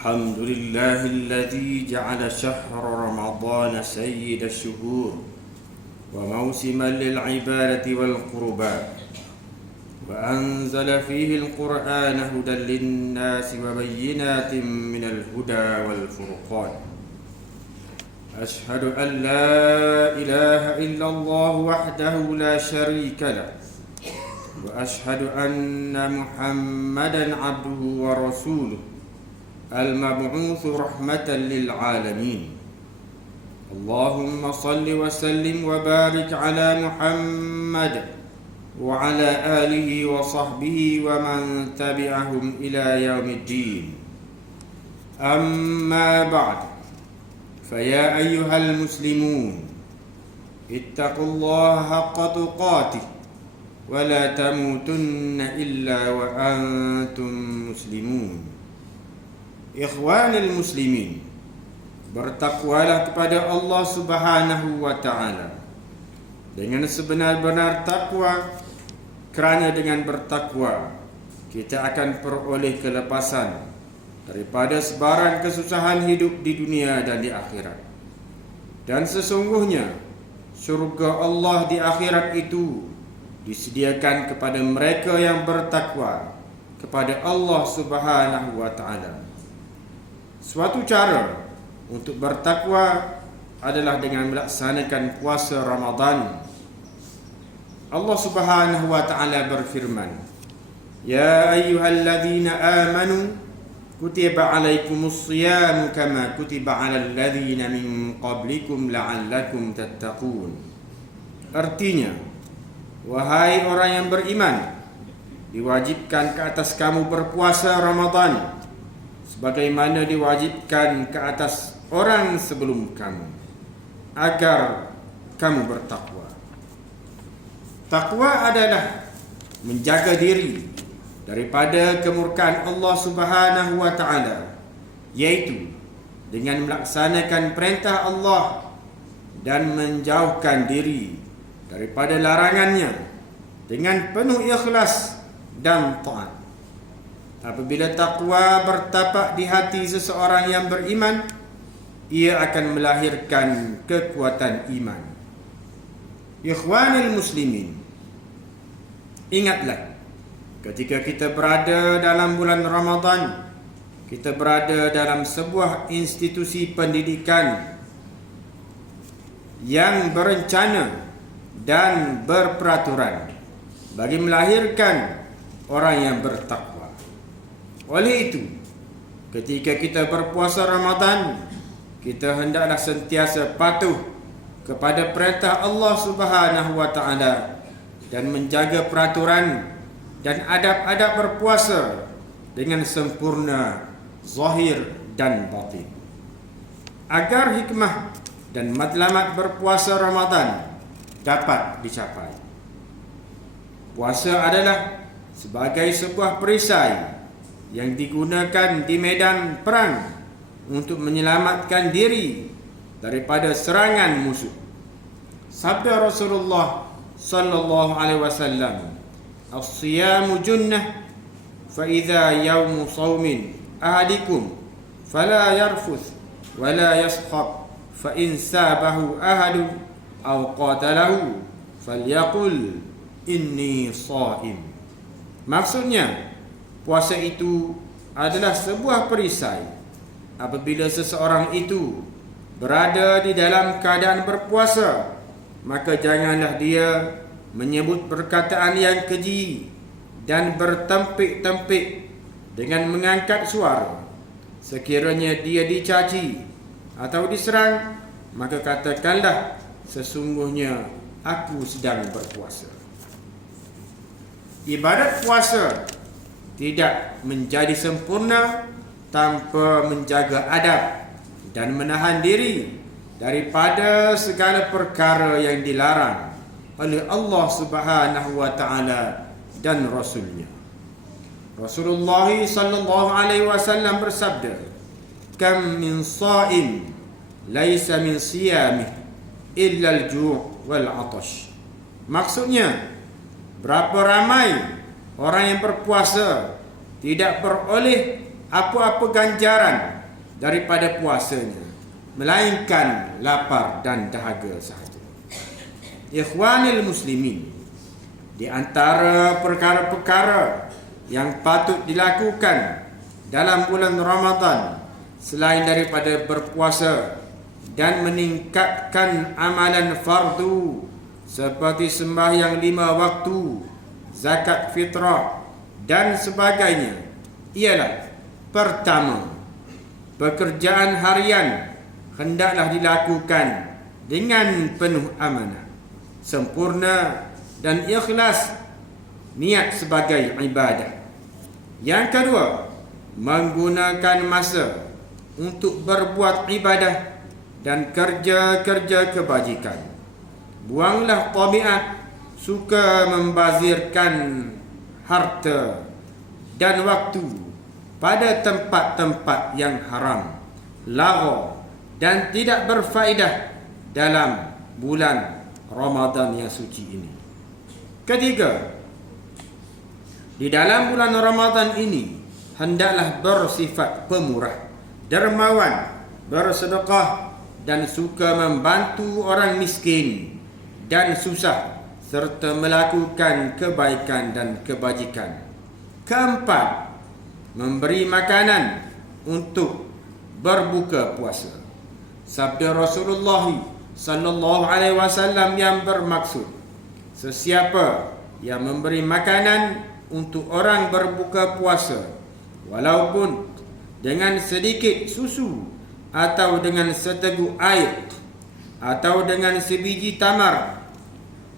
الحمد لله الذي جعل شهر رمضان سيد الشهور وموسما للعبادة والقربات، وأنزل فيه القرآن هدى للناس وبينات من الهدى والفرقان. أشهد أن لا إله إلا الله وحده لا شريك له، وأشهد أن محمدا عبده ورسوله المبعوث رحمة للعالمين. اللهم صل وسلم وبارك على محمد وعلى آله وصحبه ومن تبعهم إلى يوم الدين. أما بعد، فيا أيها المسلمون، اتقوا الله حق تقاته ولا تموتن إلا وأنتم مسلمون. Ikhwanil muslimin, bertakwalah kepada Allah Subhanahu wa ta'ala dengan sebenar-benar takwa, kerana dengan bertakwa kita akan peroleh kelepasan daripada sebarang kesusahan hidup di dunia dan di akhirat. Dan sesungguhnya syurga Allah di akhirat itu disediakan kepada mereka yang bertakwa kepada Allah Subhanahu wa ta'ala. Suatu cara untuk bertakwa adalah dengan melaksanakan puasa Ramadan. Allah Subhanahu wa ta'ala berfirman, Ya ayyuhalladzina amanu kutiba alaikumus siyamu kama kutiba alal ladzina min qablikum la'allakum tattaqun. Artinya, wahai orang yang beriman, diwajibkan ke atas kamu berpuasa Ramadan sebagaimana diwajibkan ke atas orang sebelum kamu, agar kamu bertakwa. Takwa adalah menjaga diri daripada kemurkaan Allah Subhanahu wa ta'ala, yaitu dengan melaksanakan perintah Allah dan menjauhkan diri daripada larangannya dengan penuh ikhlas dan taat. Apabila takwa bertapak di hati seseorang yang beriman, ia akan melahirkan kekuatan iman. Ikhwanil muslimin, ingatlah, ketika kita berada dalam bulan Ramadan, kita berada dalam sebuah institusi pendidikan yang berencana dan berperaturan bagi melahirkan orang yang bertakwa. Oleh itu, ketika kita berpuasa Ramadan, kita hendaklah sentiasa patuh kepada perintah Allah Subhanahu wa ta'ala dan menjaga peraturan dan adab-adab berpuasa dengan sempurna zahir dan batin, agar hikmah dan matlamat berpuasa Ramadan dapat dicapai. Puasa adalah sebagai sebuah perisai yang digunakan di medan perang untuk menyelamatkan diri daripada serangan musuh. Sabda Rasulullah sallallahu alaihi wasallam, "As-siyamu junnah, fa idza yaumu shaumin ahadikum fala yarfuth wa la yaskhab, fa in sabahu ahadun aw qatalahu falyaqul inni shaim." Maksudnya, puasa itu adalah sebuah perisai. Apabila seseorang itu berada di dalam keadaan berpuasa, maka janganlah dia menyebut perkataan yang keji dan bertempik-tempik dengan mengangkat suara. Sekiranya dia dicaci atau diserang, maka katakanlah, sesungguhnya aku sedang berpuasa. Ibadat puasa tidak menjadi sempurna tanpa menjaga adab dan menahan diri daripada segala perkara yang dilarang oleh Allah Subhanahu wa ta'ala dan Rasulnya. Rasulullah sallallahu alaihi wasallam bersabda, "Kam min sha'im laisa min siyamih illa al-ju' wal 'atash." Maksudnya, berapa ramai orang yang berpuasa tidak beroleh apa-apa ganjaran daripada puasanya, melainkan lapar dan dahaga sahaja. Ikhwanil muslimin, di antara perkara-perkara yang patut dilakukan dalam bulan Ramadan selain daripada berpuasa dan meningkatkan amalan fardu seperti sembahyang 5 waktu, zakat fitrah dan sebagainya, ialah pertama, pekerjaan harian hendaklah dilakukan dengan penuh amanah, sempurna dan ikhlas niat sebagai ibadah. Yang kedua, menggunakan masa untuk berbuat ibadah dan kerja-kerja kebajikan. Buanglah tabiat suka membazirkan harta dan waktu pada tempat-tempat yang haram, lagha dan tidak berfaedah dalam bulan Ramadan yang suci ini. Ketiga, di dalam bulan Ramadan ini hendaklah bersifat pemurah, dermawan, bersedekah dan suka membantu orang miskin dan susah serta melakukan kebaikan dan kebajikan. Keempat, memberi makanan untuk berbuka puasa. Sabda Rasulullah sallallahu alaihi wasallam yang bermaksud, sesiapa yang memberi makanan untuk orang berbuka puasa, walaupun dengan sedikit susu atau dengan seteguk air atau dengan sebiji tamar,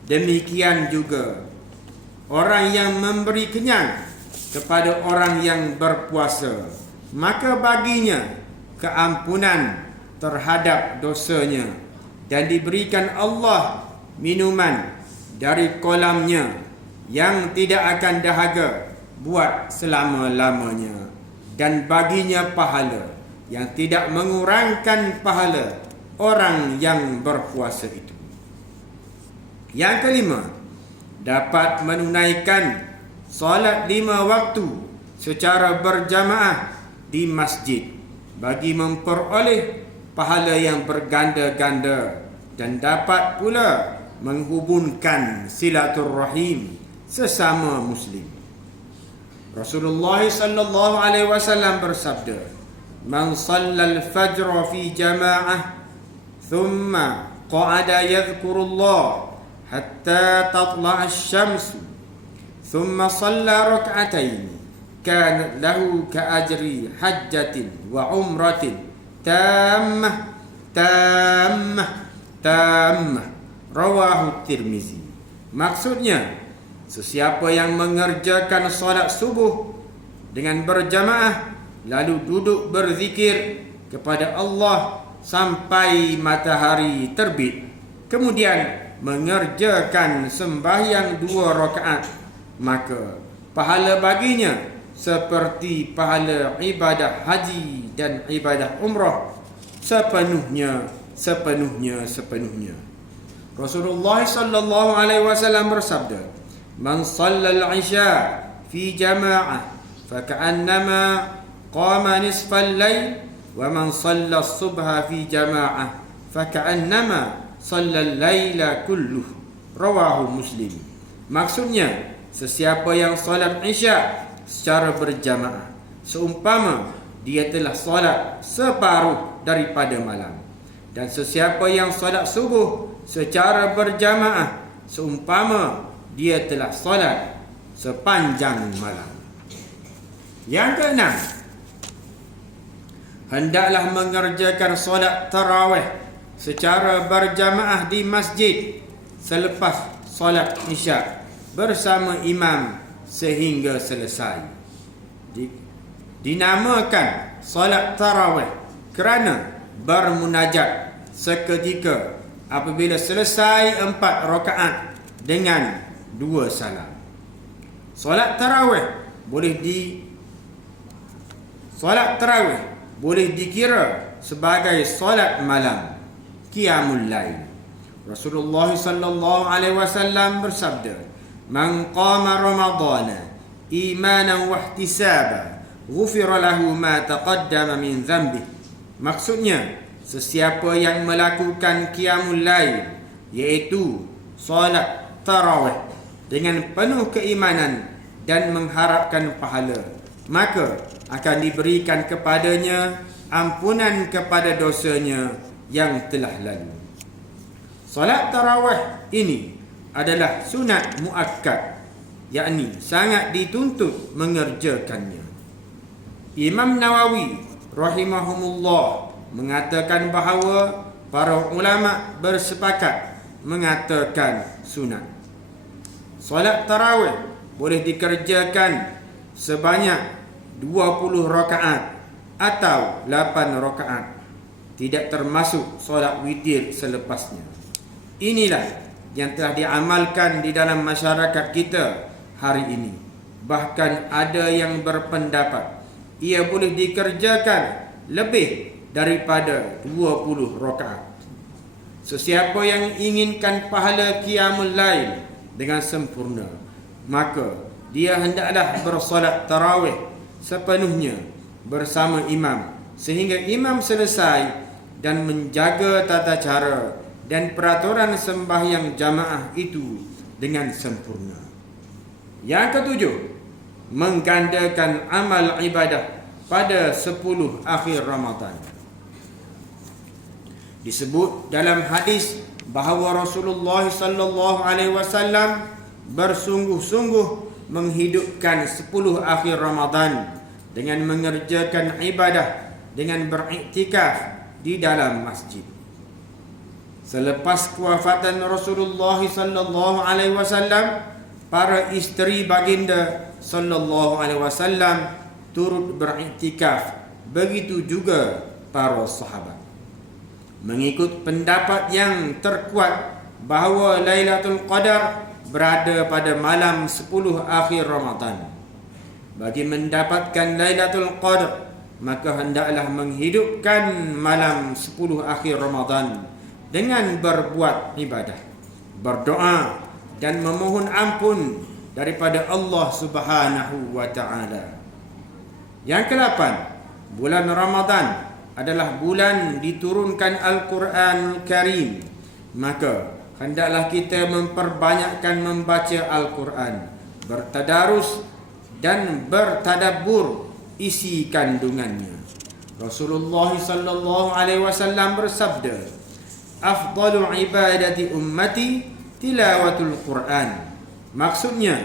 demikian juga orang yang memberi kenyang kepada orang yang berpuasa, maka baginya keampunan terhadap dosanya dan diberikan Allah minuman dari kolamnya yang tidak akan dahaga buat selama-lamanya, dan baginya pahala yang tidak mengurangkan pahala orang yang berpuasa itu. Yang kelima, dapat menunaikan solat 5 waktu secara berjamaah di masjid bagi memperoleh pahala yang berganda-ganda, dan dapat pula menghubungkan silaturrahim sesama muslim. Rasulullah sallallahu alaihi wasallam bersabda, "Man shalla al-fajr fi jama'ah thumma qa'ada yadhkurullah hatta tatla'a asy-syamsu thumma shalla rak'atayn kanat lahu ka'ajri hajjatin wa umratin tammah rawahu Tirmizi." Maksudnya, sesiapa yang mengerjakan solat subuh dengan berjamaah lalu duduk berzikir kepada Allah sampai matahari terbit, kemudian mengerjakan sembahyang 2 rakaat, maka pahala baginya seperti pahala ibadah haji dan ibadah umrah sepenuhnya. Rasulullah sallallahu alaihi wasallam bersabda, "Man shalla al-isha fi jama'ah faka'annama qama nisfal lail wa man shalla as-subha fi jama'ah faka'annama shalla al-laila kulluh." Rawahu Muslim. Maksudnya, sesiapa yang solat isya secara berjamaah, seumpama dia telah solat separuh daripada malam, dan sesiapa yang solat subuh secara berjamaah, seumpama dia telah solat sepanjang malam. Yang keenam, hendaklah mengerjakan solat tarawih secara berjamaah di masjid selepas solat isya bersama imam sehingga selesai. Dinamakan solat tarawih kerana bermunajat seketika apabila selesai 4 rakaat dengan 2 salam. Solat tarawih boleh dikira sebagai solat malam, qiyamul lail. Rasulullah sallallahu alaihi wasallam bersabda, "Man qama ramadhana imanan wa ihtisaban ghufira lahu ma taqaddama min dhanbi. Maksudnya, sesiapa yang melakukan qiyamul lail, iaitu solat tarawih dengan penuh keimanan dan mengharapkan pahala, maka akan diberikan kepadanya ampunan kepada dosanya yang telah lalu. Solat tarawih ini adalah sunat muakkad, yakni sangat dituntut mengerjakannya. Imam Nawawi rahimahumullah mengatakan bahawa para ulama bersepakat mengatakan sunat. Solat tarawih boleh dikerjakan sebanyak 20 rakaat atau 8 rakaat, tidak termasuk solat witir selepasnya. Inilah yang telah diamalkan di dalam masyarakat kita hari ini. Bahkan ada yang berpendapat ia boleh dikerjakan lebih daripada 20 rakaat. Sesiapa yang inginkan pahala qiyamul lail dengan sempurna, maka dia hendaklah bersolat tarawih sepenuhnya bersama imam, sehingga imam selesai dan menjaga tata cara dan peraturan sembahyang jamaah itu dengan sempurna. Yang ketujuh, menggandakan amal ibadah pada 10 akhir Ramadan. Disebut dalam hadis bahawa Rasulullah sallallahu alaihi wasallam bersungguh-sungguh menghidupkan 10 akhir Ramadan dengan mengerjakan ibadah dengan beriktikaf di dalam masjid. Selepas kewafatan Rasulullah sallallahu alaihi wasallam, para isteri baginda sallallahu alaihi wasallam turut beriktikaf, begitu juga para sahabat. Mengikut pendapat yang terkuat bahawa Lailatul Qadar berada pada malam 10 akhir Ramadan. Bagi mendapatkan Lailatul Qadar, maka hendaklah menghidupkan malam 10 akhir Ramadan dengan berbuat ibadah, berdoa dan memohon ampun daripada Allah Subhanahu wa taala. Yang ke-8, bulan Ramadan adalah bulan diturunkan Al-Quran Karim. Maka hendaklah kita memperbanyakkan membaca Al-Quran, bertadarus dan bertadabbur isi kandungannya. Rasulullah sallallahu alaihi wasallam bersabda, "Afdalu ibadati ummati tilawatul Quran." Maksudnya,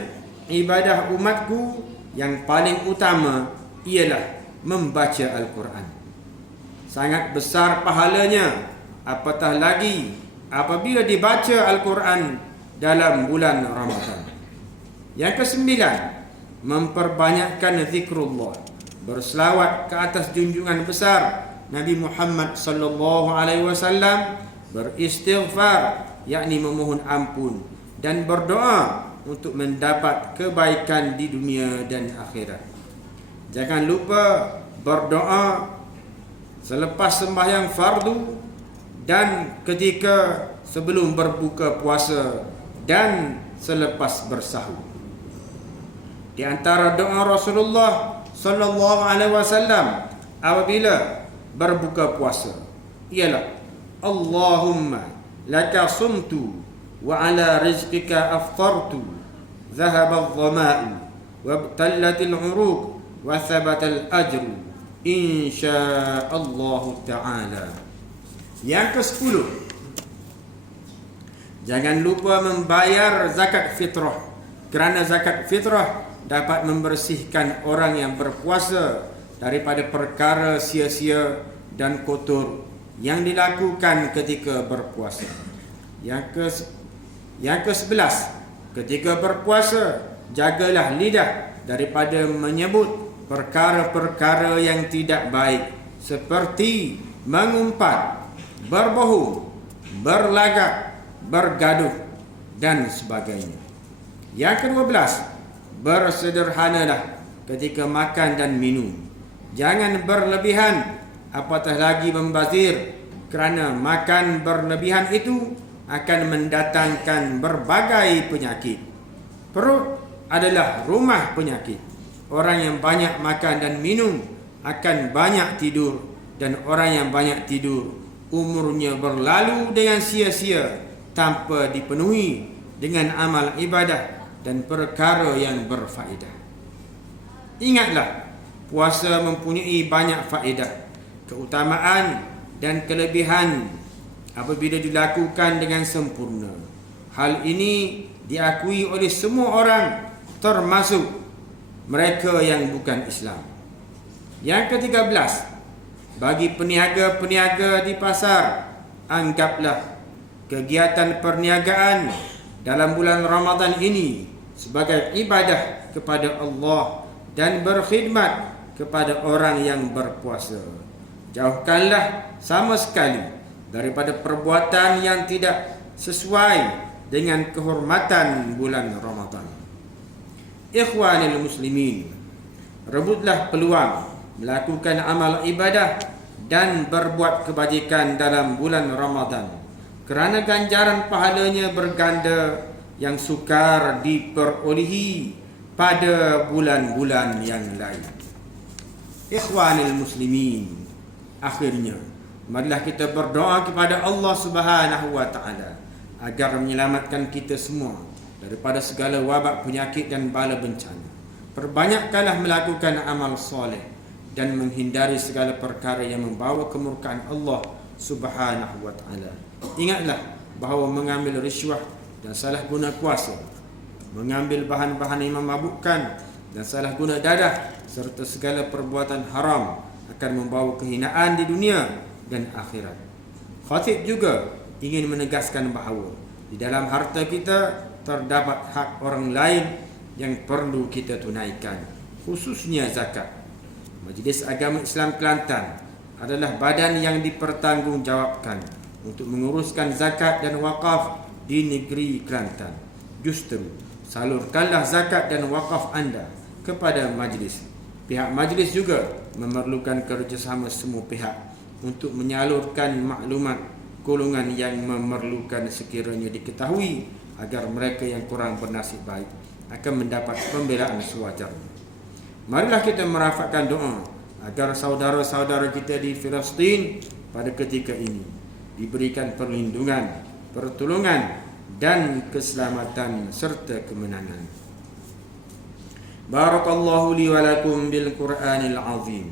ibadah umatku yang paling utama ialah membaca Al-Quran. Sangat besar pahalanya, apatah lagi apabila dibaca Al-Quran dalam bulan Ramadan. Yang ke-9, memperbanyakkan zikrullah, berselawat ke atas junjungan besar Nabi Muhammad sallallahu alaihi wasallam, beristighfar yakni memohon ampun, dan berdoa untuk mendapat kebaikan di dunia dan akhirat. Jangan lupa berdoa selepas sembahyang fardu dan ketika sebelum berbuka puasa dan selepas bersahur. Di antara doa Rasulullah sallallahu alaihi wasallam apabila berbuka puasa ialah Allahumma laka sumtu wa ala rizqika aftartu, dhahaba adh-dhama'u wabtallat al-'uruq wa thabata al-ajru insyaallah ta'ala. Yang ke-10, jangan lupa membayar zakat fitrah, kerana zakat fitrah dapat membersihkan orang yang berpuasa daripada perkara sia-sia dan kotor yang dilakukan ketika berpuasa. Yang ke-11, ketika berpuasa, jagalah lidah daripada menyebut perkara-perkara yang tidak baik, seperti mengumpat, berbohong, berlagak, bergaduh dan sebagainya. Yang ke-12, bersederhanalah ketika makan dan minum. Jangan berlebihan, apatah lagi membazir, kerana makan berlebihan itu akan mendatangkan berbagai penyakit. Perut adalah rumah penyakit. orang yang banyak makan dan minum akan banyak tidur, dan orang yang banyak tidur umurnya berlalu dengan sia-sia tanpa dipenuhi dengan amal ibadah dan perkara yang berfaedah. Ingatlah, puasa mempunyai banyak faedah, keutamaan dan kelebihan apabila dilakukan dengan sempurna. Hal ini diakui oleh semua orang, termasuk mereka yang bukan Islam. Yang ke-13, bagi peniaga-peniaga di pasar, anggaplah kegiatan perniagaan dalam bulan Ramadan ini sebagai ibadah kepada Allah dan berkhidmat kepada orang yang berpuasa. Jauhkanlah sama sekali daripada perbuatan yang tidak sesuai dengan kehormatan bulan Ramadan. Ikhwanil muslimin, rebutlah peluang melakukan amal ibadah dan berbuat kebajikan dalam bulan Ramadan, kerana ganjaran pahalanya berganda yang sukar diperolehi pada bulan-bulan yang lain. Ikhwanil muslimin, akhirnya marilah kita berdoa kepada Allah Subhanahu wa taala agar menyelamatkan kita semua daripada segala wabak, penyakit dan bala bencana. Perbanyakkanlah melakukan amal soleh dan menghindari segala perkara yang membawa kemurkaan Allah Subhanahu wa taala. Ingatlah bahawa mengambil risyuah dan salah guna kuasa, mengambil bahan-bahan yang memabukkan dan salah guna dadah serta segala perbuatan haram akan membawa kehinaan di dunia dan akhirat. Khatib juga ingin menegaskan bahawa di dalam harta kita terdapat hak orang lain yang perlu kita tunaikan, khususnya zakat. Majlis Agama Islam Kelantan adalah badan yang dipertanggungjawabkan untuk menguruskan zakat dan wakaf di negeri Kelantan. Justru salurkanlah zakat dan wakaf anda kepada majlis. Pihak majlis juga memerlukan kerjasama semua pihak untuk menyalurkan maklumat golongan yang memerlukan sekiranya diketahui, agar mereka yang kurang bernasib baik akan mendapat pembelaan sewajarnya. Marilah kita merafakkan doa agar saudara-saudara kita di Palestin pada ketika ini diberikan perlindungan, pertolongan dan keselamatan serta kemenangan. Barakallahu li wa lakum bil Qur'anil azim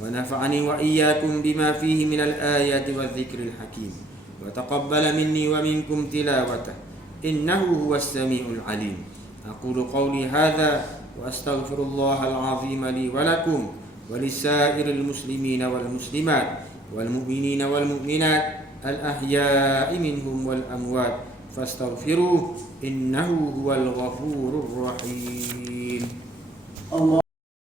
wa nafa'ani wa iyyakum bima fihi minal ayati wa dzikril hakim wa taqabbala minni wa minkum tilawatah innahu huwas samiul alim. Aqulu qawli hadza wa astaghfirullahal azim li wa lakum wa lisairil muslimina wal muslimat wal mu'minina wal mu'minat al ahya'i minhum wal amwat fastaghfiruhu innahu huwal ghafurur rahim. Allah